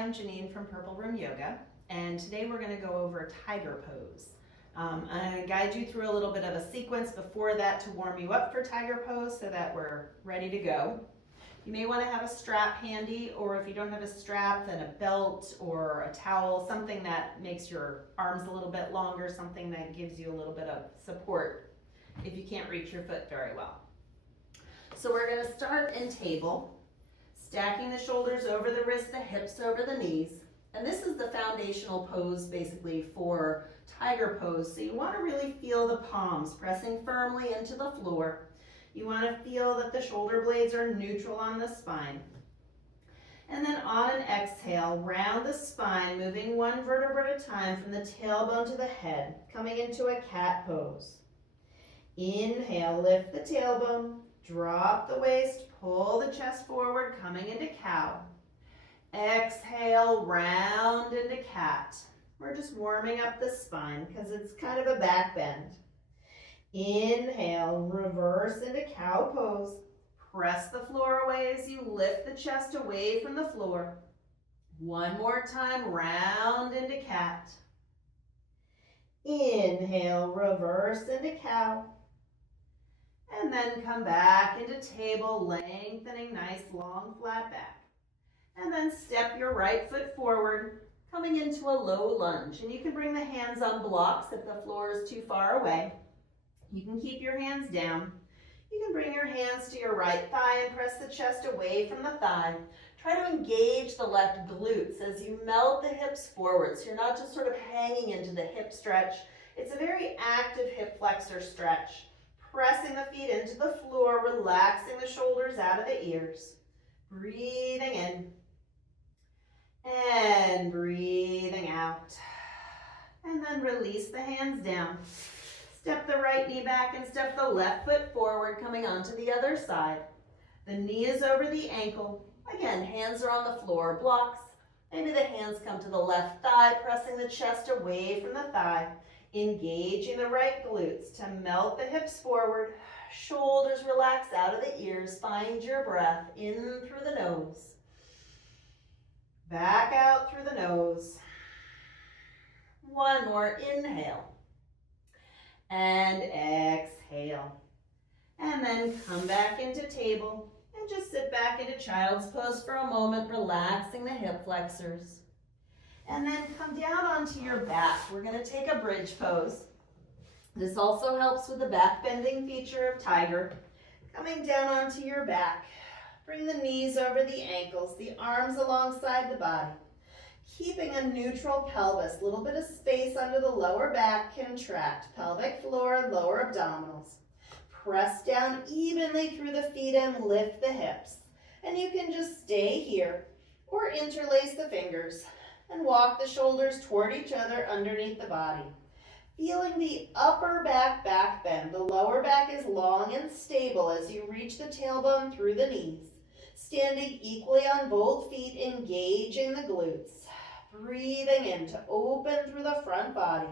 I'm Janine from Purple Room Yoga, and today we're going to go over tiger pose. I'm going to guide you through a little bit of a sequence before that to warm you up for tiger pose so that we're ready to go. You may want to have a strap handy, or if you don't have a strap, then a belt or a towel, something that makes your arms a little bit longer, something that gives you a little bit of support if you can't reach your foot very well. So we're going to start in table. Stacking the shoulders over the wrists, the hips over the knees. And this is the foundational pose basically for tiger pose. So you want to really feel the palms pressing firmly into the floor. You want to feel that the shoulder blades are neutral on the spine. And then on an exhale, round the spine, moving one vertebra at a time from the tailbone to the head, coming into a cat pose. Inhale, lift the tailbone, drop the waist, pull the chest forward, coming into cow. Exhale, round into cat. We're just warming up the spine because it's kind of a back bend. Inhale, reverse into cow pose. Press the floor away as you lift the chest away from the floor. One more time, round into cat. Inhale, reverse into cow. And then come back into table, lengthening, nice long flat back. And then step your right foot forward, coming into a low lunge. And you can bring the hands on blocks if the floor is too far away. You can keep your hands down. You can bring your hands to your right thigh and press the chest away from the thigh. Try to engage the left glutes as you melt the hips forward. So you're not just sort of hanging into the hip stretch. It's a very active hip flexor stretch. Pressing the feet into the floor, relaxing the shoulders out of the ears. Breathing in and breathing out. And then release the hands down. Step the right knee back and step the left foot forward, coming onto the other side. The knee is over the ankle. Again, hands are on the floor, blocks. Maybe the hands come to the left thigh, pressing the chest away from the thigh. Engaging the right glutes to melt the hips forward. Shoulders relax out of the ears. Find your breath in through the nose. Back out through the nose. One more inhale. And exhale. And then come back into table and just sit back into child's pose for a moment, relaxing the hip flexors. And then come down onto your back. We're going to take a bridge pose. This also helps with the back bending feature of tiger. Coming down onto your back. Bring the knees over the ankles, the arms alongside the body. Keeping a neutral pelvis, a little bit of space under the lower back, contract pelvic floor, lower abdominals. Press down evenly through the feet and lift the hips. And you can just stay here or interlace the fingers and walk the shoulders toward each other underneath the body. Feeling the upper back bend. The lower back is long and stable as you reach the tailbone through the knees. Standing equally on both feet, engaging the glutes. Breathing in to open through the front body.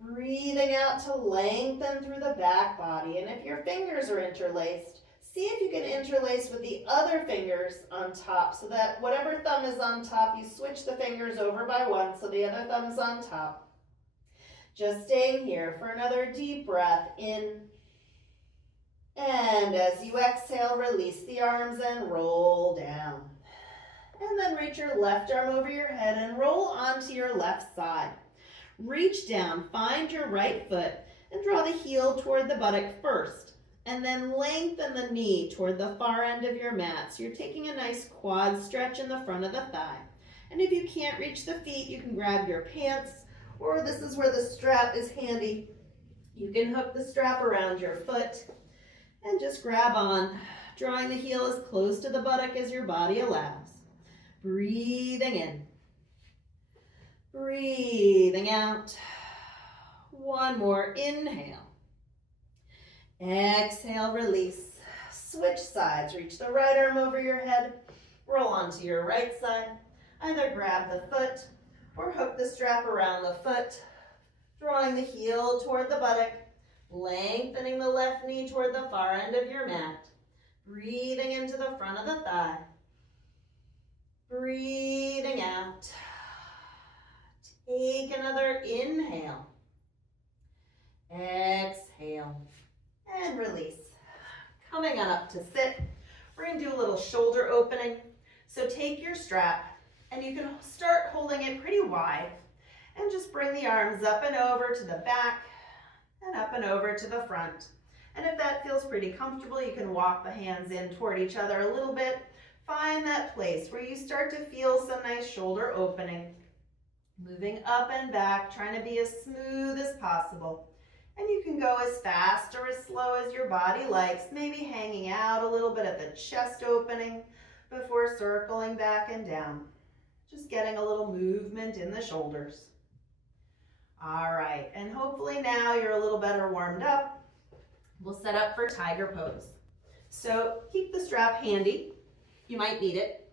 Breathing out to lengthen through the back body. And if your fingers are interlaced, see if you can interlace with the other fingers on top so that whatever thumb is on top, you switch the fingers over by one so the other thumb's on top. Just staying here for another deep breath in. And as you exhale, release the arms and roll down. And then reach your left arm over your head and roll onto your left side. Reach down, find your right foot, and draw the heel toward the buttock first. And then lengthen the knee toward the far end of your mat. So you're taking a nice quad stretch in the front of the thigh. And if you can't reach the feet, you can grab your pants, or this is where the strap is handy. You can hook the strap around your foot and just grab on, drawing the heel as close to the buttock as your body allows. Breathing in. Breathing out. One more inhale. Exhale, release. Switch sides. Reach the right arm over your head. Roll onto your right side. Either grab the foot or hook the strap around the foot, drawing the heel toward the buttock, lengthening the left knee toward the far end of your mat. Breathing into the front of the thigh. Breathing out. Take another inhale. Exhale. And release. Coming on up to sit. We're going to do a little shoulder opening. So take your strap and you can start holding it pretty wide and just bring the arms up and over to the back and up and over to the front. And if that feels pretty comfortable, you can walk the hands in toward each other a little bit. Find that place where you start to feel some nice shoulder opening. Moving up and back, trying to be as smooth as possible. And you can go as fast or as slow as your body likes, maybe hanging out a little bit at the chest opening before circling back and down. Just getting a little movement in the shoulders. All right, and hopefully now you're a little better warmed up. We'll set up for tiger pose. So keep the strap handy. You might need it.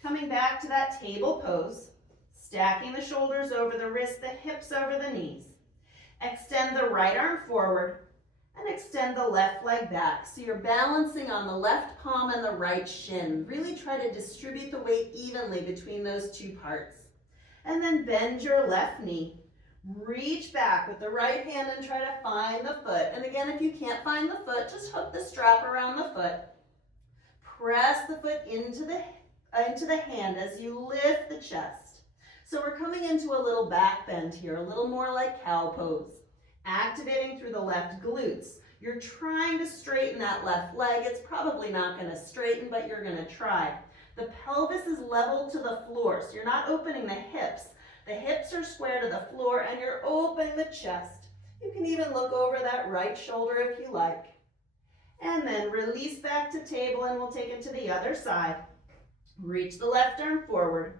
Coming back to that table pose, stacking the shoulders over the wrists, the hips over the knees. Extend the right arm forward and extend the left leg back. So you're balancing on the left palm and the right shin. Really try to distribute the weight evenly between those two parts. And then bend your left knee. Reach back with the right hand and try to find the foot. And again, if you can't find the foot, just hook the strap around the foot. Press the foot into the hand as you lift the chest. So we're coming into a little back bend here, a little more like cow pose. Activating through the left glutes. You're trying to straighten that left leg. It's probably not going to straighten, but you're going to try. The pelvis is level to the floor, so you're not opening the hips. The hips are square to the floor, and you're opening the chest. You can even look over that right shoulder if you like. And then release back to table, and we'll take it to the other side. Reach the left arm forward.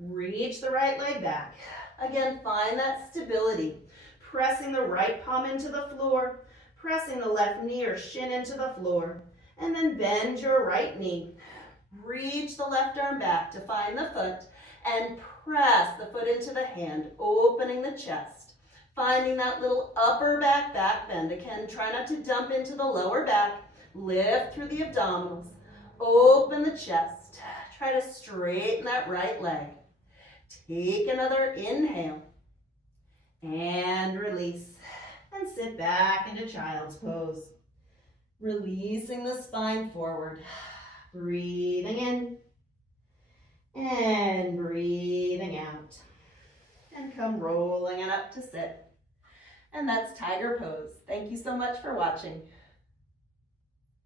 Reach the right leg back. Again, find that stability. Pressing the right palm into the floor. Pressing the left knee or shin into the floor. And then bend your right knee. Reach the left arm back to find the foot. And press the foot into the hand, opening the chest. Finding that little upper back bend. Again, try not to dump into the lower back. Lift through the abdominals. Open the chest. Try to straighten that right leg. Take another inhale. And release. And sit back into child's pose. Releasing the spine forward. Breathing in. And breathing out. And come rolling on up to sit. And that's tiger pose. Thank you so much for watching.